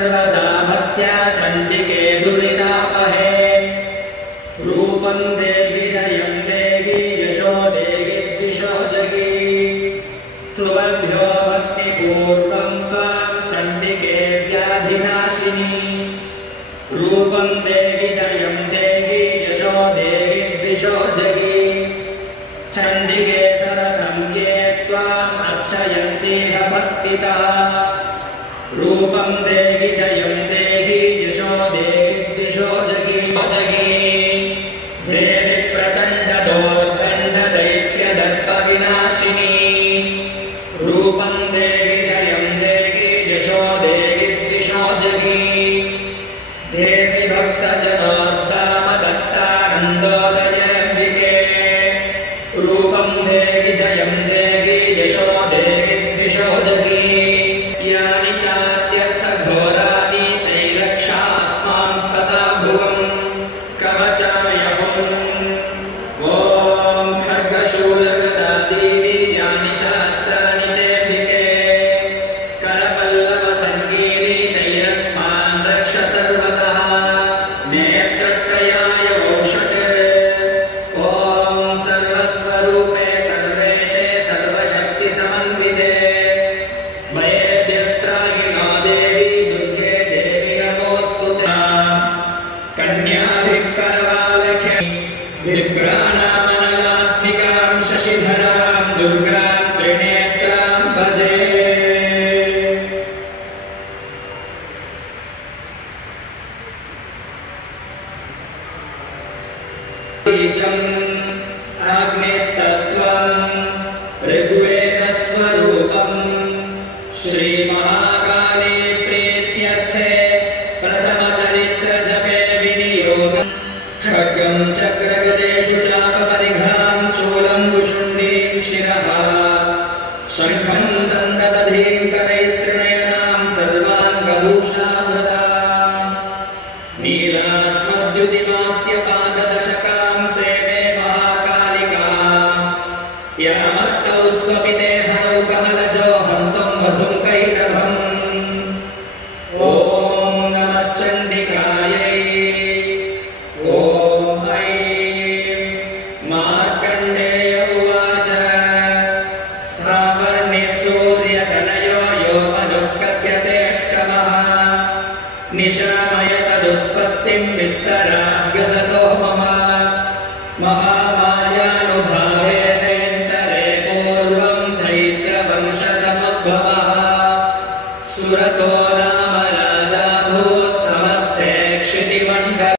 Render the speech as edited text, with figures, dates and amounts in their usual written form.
सर्वदा भक्त्या चण्डिके दुरितापहे रूपं देहि जयं देहि यशो देहि द्विषो जहि सुबभ्यो भक्तिपूर्वं त्वां चण्डिके व्याधिनाशिनी रूपं देहि जयं देहि यशो देहि द्विषो जहि चण्डिके शरणं ये त्वाम् अर्चयन्तीह भक्तिता रूपं देहि जयं देहि यशो देहि द्विषो जहि देवि प्रचण्डदोर्दण्डदैत्यदर्पविनाशिनी रूपं देहि जयं देहि यशो देहि द्विषो जहि देवि भक्तजनोद्दामदत्तानन्दोदयाम्बिके रूपं देहि जयं देहि यशो देहि द्विषो जहि यानि चाद्यर्थघोराणि तैरक्षास्मां स्पता भुवं कवचायहुम् ॐ खड्गशूलगदादीनि यानि चास्त्राणि तेऽम्बिके करपल्लवसङ्गीनि तैरस्मान् रक्ष सर्वतः नेत्रत्रयाय वौषट् ॐ सर्वस्वरूपे सर्वेशे सर्वशक्तिसमन्विते भयेभ्यस्त्राहिनो देवी दुर्गे देवी नमोऽस्तु ते कन्याभिकरवालखे बिभ्राणामनलात्मिकां शशिधरां दुर्गां त्रिनेत्रां भजे बीजम् अग्निस्तत्त्वं ऋग्वेदस्वरूपं श्रीमहाकाली प्रीत्यर्थे प्रथमचरित्रजपे विनियोगं खड्गं चक्रगदेषु चापपरिघां चूलं भुषुण्डीं शिरः शङ्खं सन्ददधीं करैस्त्रिनयनां सर्वाङ्गभूषाभृतां नीलाश्वद्युतिमास्य पाददशकां सेवे महाकालिकां यामस्तौ स्वपिते हनौ कमलजो हन्तं वधुं कैटभम् ॐ नमश्चण्डिकायै ॐ ऐं मार्कण्डेय उवाच सावर्णिः सूर्यतनयो यो मनुः कथ्यतेष्टमः निशामय तदुत्पत्तिं विस्तराद्गततो मम महामायानुभावेनेन्तरे पूर्वं चैत्रवंशसमुद्भवः सुरतो नाम राजा भूत् समस्ते क्षितिव